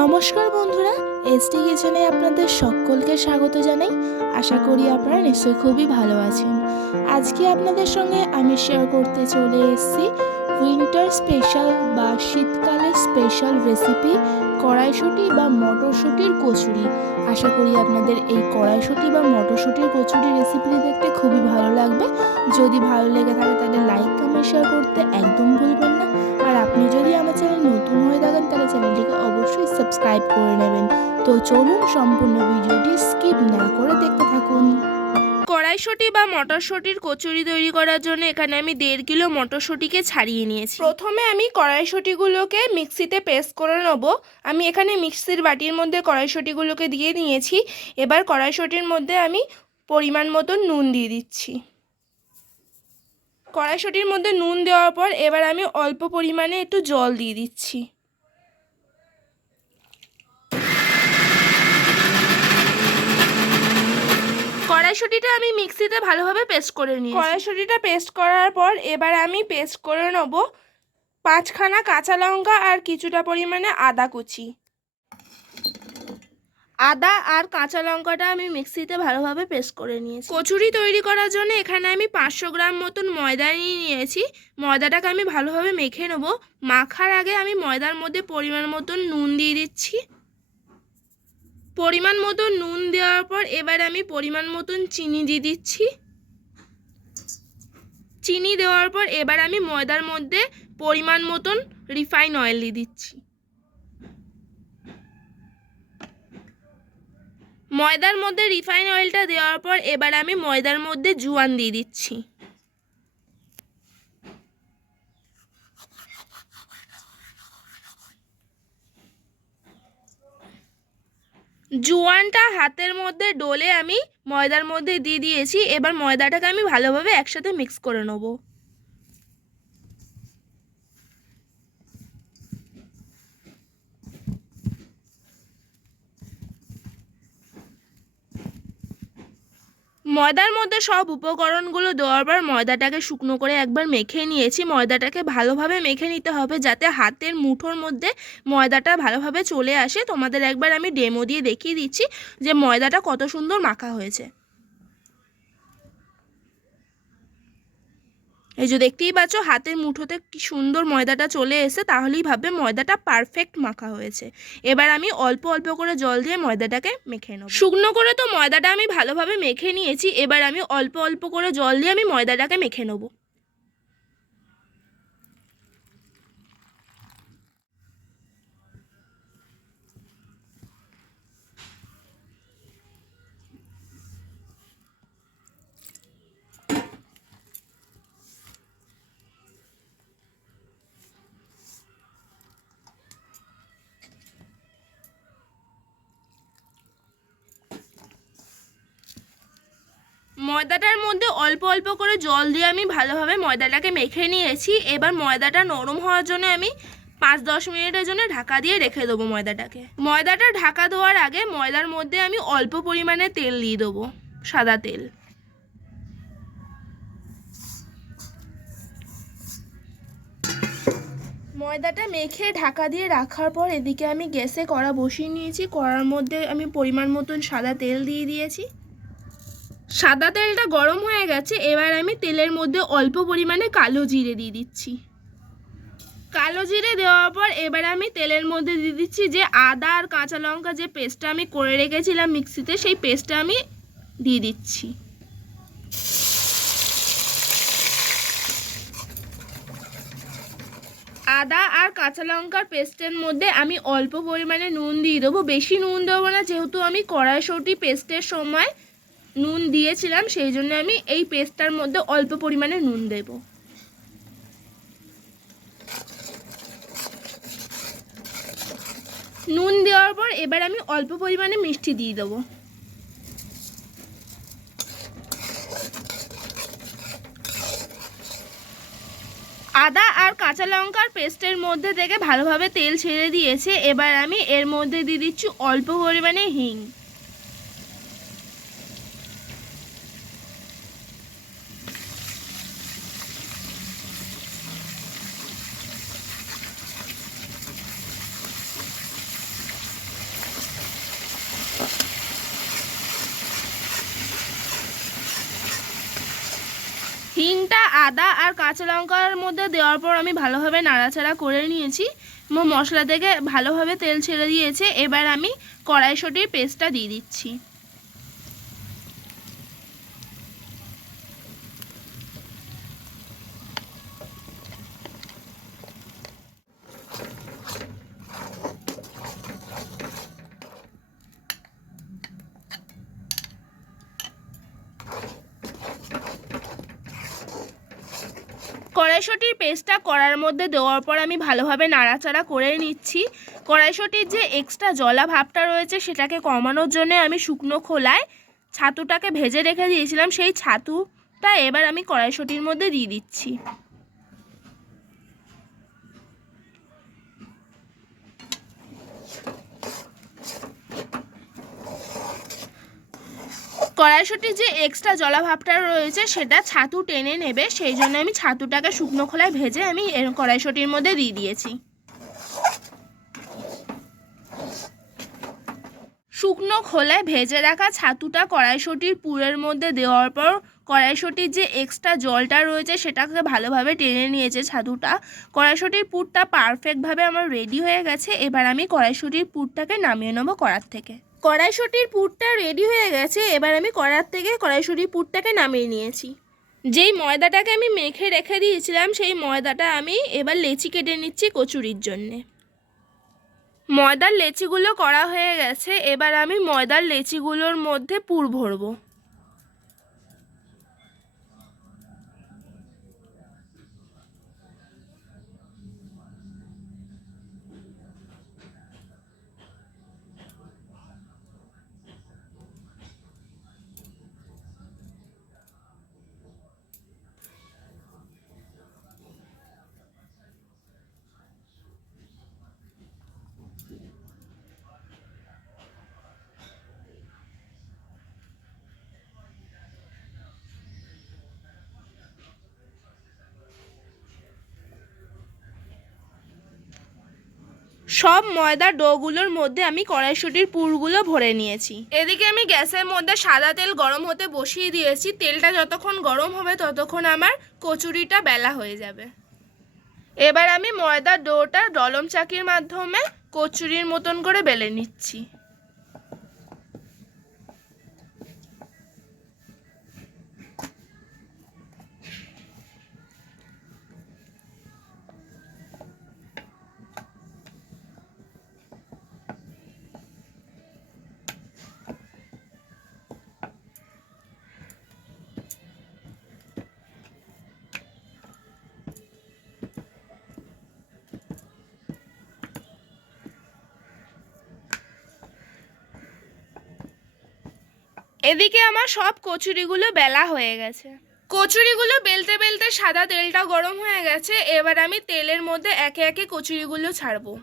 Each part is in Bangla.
নমস্কার বন্ধুরা, এসটি কিচেনে আপনাদের সকলকে স্বাগত জানাই। আশা করি আপনারা নিশ্চয়ই খুবই ভালো আছেন। আজকে আপনাদের সঙ্গে আমি শেয়ার করতে চলে এসেছি উইন্টার স্পেশাল বা শীতকালের স্পেশাল রেসিপি কড়াইশুঁটি বা মটরশুঁটির কচুরি। আশা করি আপনাদের এই কড়াইশুঁটি বা মটরশুঁটির কচুরি রেসিপিটি দেখতে খুবই ভালো লাগবে। যদি ভালো লেগে থাকে তাহলে লাইক কমেন্ট শেয়ার করতে একদম ভুলবেন না। আর আপনি যদি আমার চ্যানেল নতুন হয়ে থাকেন তাহলে চ্যানেলটিকে অবশ্যই সাবস্ক্রাইব করে নেবেন। তো চলুন সম্পূর্ণ ভিডিওটি স্কিপ না করে দেখতে থাকুন। কড়াইশুঁটি বা মটরশুঁটির কচুরি তৈরি করার জন্য এখানে আমি 1.5 কিলো মটরশুঁটিকে ছাড়িয়ে নিয়েছি। প্রথমে আমি কড়াইশুঁটিগুলোকে মিক্সিতে পেস্ট করে নেব। আমি এখানে মিক্সির বাটির মধ্যে কড়াইশুঁটিগুলোকে দিয়ে নিয়েছি। এবার কড়াইশুঁটির মধ্যে আমি পরিমাণ মতো নুন দিয়ে দিচ্ছি। কড়াইশুঁটির মধ্যে নুন দেওয়ার পর এবার আমি অল্প পরিমাণে একটু জল দিয়ে দিচ্ছি। কড়াইশুঁটিটা আমি মিক্সিতে ভালোভাবে পেস্ট করে নিই। কড়াইশুঁটিটা পেস্ট করার পর এবার আমি পেস্ট করে নেব 5খানা কাঁচা লঙ্কা আর কিছুটা পরিমাণে আদা কুচি। আদা আর কাঁচা লঙ্কাটা আমি মিক্সিতে ভালোভাবে পেস্ট করে নিয়েছি। কচুরি তৈরি করার জন্য এখানে আমি 500 গ্রাম মতন ময়দা নিয়েছি। ময়দাটাকে আমি ভালোভাবে মেখে নেব। মাখার আগে আমি ময়দার মধ্যে পরিমাণ মতন নুন দিয়ে দিচ্ছি। পরিমাণ মতো নুন দেওয়ার পর এবার আমি পরিমাণ মতন চিনি দিয়ে দিচ্ছি। চিনি দেওয়ার পর এবার আমি ময়দার মধ্যে পরিমাণ মতন রিফাইন অয়েল দিয়ে দিচ্ছি। ময়দার মধ্যে রিফাইন অয়েলটা দেওয়ার পর এবার আমি ময়দার মধ্যে জোয়ান দিয়ে দিচ্ছি। জোয়ানটা হাতের মধ্যে ডলে আমি ময়দার মধ্যে দিয়ে দিয়েছি। এবার ময়দাটাকে আমি ভালোভাবে একসাথে মিক্স করে নেব। ময়দার মধ্যে সব উপকরণগুলো দেওয়ার পর ময়দাটাকে শুকনো করে একবার মেখে নিয়েছি। ময়দাটাকে ভালোভাবে মেখে নিতে হবে যাতে হাতের মুঠোর মধ্যে ময়দাটা ভালোভাবে চলে আসে। তোমাদের একবার আমি ডেমো দিয়ে দেখিয়ে দিচ্ছি যে ময়দাটা কত সুন্দর মাখা হয়েছে। এই যে দেখতেই পাচ্ছ হাতের মুঠোতে কি সুন্দর ময়দাটা চলে এসে, তাহলেই ভাববে ময়দাটা পারফেক্ট মাখা হয়েছে। এবার আমি অল্প অল্প করে জল দিয়ে ময়দাটাকে মেখে নেব। শুকনো করে তো ময়দাটা আমি ভালোভাবে মেখে নিয়েছি। এবার আমি অল্প অল্প করে জল দিয়ে আমি ময়দাটাকে মেখে নেব। ময়দাটার মধ্যে অল্প অল্প করে জল দিয়ে আমি ভালোভাবে ময়দাটাকে মেখে নিয়েছি। এবার ময়দাটা নরম হওয়ার জন্য আমি 5-10 মিনিটের জন্য ঢাকা দিয়ে রেখে দেবো ময়দাটাকে। ময়দাটা ঢাকা দেওয়ার আগে ময়দার মধ্যে আমি অল্প পরিমাণে তেল দিয়ে দেবো, সাদা তেল। ময়দাটা মেখে ঢাকা দিয়ে রাখার পর এদিকে আমি গ্যাসে কড়া বসিয়ে নিয়েছি। কড়ার মধ্যে আমি পরিমাণ মতন সাদা তেল দিয়ে দিয়েছি। সাদা তেলটা গরম হয়ে গেছে। এবার আমি তেলের মধ্যে অল্প পরিমাণে কালো জিরে দিয়ে দিচ্ছি। কালো জিরে দেওয়ার পর এবার আমি তেলের মধ্যে দিয়ে দিচ্ছি যে আদা আর কাঁচা লঙ্কা যে পেস্টটা আমি করে রেখেছিলাম মিক্সিতে, সেই পেস্টটা আমি দিয়ে দিচ্ছি। আদা আর কাঁচা লঙ্কার পেস্টের মধ্যে আমি অল্প পরিমাণে নুন দিয়ে দেবো। বেশি নুন দেবো না, যেহেতু আমি কড়াইশুঁটি পেস্টের সময় নুন দিয়েছিলাম, সেই জন্য আমি এই পেস্টটার মধ্যে অল্প পরিমাণে নুন দেব। নুন দেওয়ার পর এবার আমি অল্প পরিমাণে মিষ্টি দিয়ে দেবো। আদা আর কাঁচা লঙ্কার পেস্টের মধ্যে থেকে ভালোভাবে তেল ছেড়ে দিয়েছে। এবার আমি এর মধ্যে দিয়ে দিচ্ছি অল্প পরিমাণে হিং। আদা আর কাঁচা লঙ্কার মধ্যে দেওয়ার পর আমি ভালোভাবে নাড়াচাড়া করে নিয়েছি। মশলা থেকে ভালোভাবে তেল ছেড়ে দিয়েছে। এবার আমি কড়াইশুঁটির পেস্টটা দিয়ে দিচ্ছি। কড়াইশুঁটির পেস্টটা কড়ার মধ্যে দেওয়ার পর আমি ভালোভাবে নাড়াচাড়া করে নিচ্ছি। কড়াইশুঁটির যে এক্সট্রা জলা ভাবটা রয়েছে সেটাকে কমানোর জন্য আমি শুকনো খোলায় ছাতুটাকে ভেজে রেখে দিয়েছিলাম, সেই ছাতুটা এবার আমি কড়াইশুঁটির মধ্যে দিয়ে দিচ্ছি। কড়াইশুঁটির যে এক্সট্রা জলা ভাবটা রয়েছে সেটা ছাতু টেনে নেবে, সেই জন্য আমি ছাতুটাকে শুকনো খোলায় ভেজে আমি কড়াইশুঁটির মধ্যে দিয়ে দিয়েছি। শুকনো খোলায় ভেজে রাখা ছাতুটা কড়াইশুঁটির পুরের মধ্যে দেওয়ার পর কড়াইশুঁটির যে এক্সট্রা জলটা রয়েছে সেটাকে ভালোভাবে টেনে নিয়েছে ছাতুটা। কড়াইশুঁটির পুরটা পারফেক্টভাবে আমার রেডি হয়ে গেছে। এবার আমি কড়াইশুঁটির পুরটাকে নামিয়ে নেবো কড়ার থেকে। কড়াইশুঁটির পুরটা রেডি হয়ে গেছে। এবার আমি কড়ার থেকে কড়াইশুঁটির পুরটাকে নামিয়ে নিয়েছি। যেই ময়দাটাকে আমি মেখে রেখে দিয়েছিলাম সেই ময়দাটা আমি এবার লেচি কেটে নিচ্ছি কচুরির জন্যে। ময়দার লেচিগুলো করা হয়ে গেছে। এবার আমি ময়দার লেচিগুলোর মধ্যে পুর ভরবো। সব ময়দার ডোগুলোর মধ্যে আমি কড়াইশুঁটির পুরগুলো ভরে নিয়েছি। এদিকে আমি গ্যাসের মধ্যে সাদা তেল গরম হতে বসিয়ে দিয়েছি। তেলটা যতক্ষণ গরম হবে ততক্ষণ আমার কচুরিটা বেলা হয়ে যাবে। এবার আমি ময়দার ডোটা ডলম চাকির মাধ্যমে কচুরির মতন করে বেলে নিচ্ছি। এদিকে আমার সব কচুরিগুলো বেলা হয়ে গেছে। কচুরিগুলো বেলতে বেলতে সাদা তেলটা গরম হয়ে গেছে। এবার আমি তেলের মধ্যে একে একে কচুরিগুলো ছাড়বো।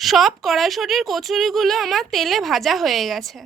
সব কড়াইশুঁটির কচুরিগুলো আমার তেলে ভাজা হয়ে গেছে।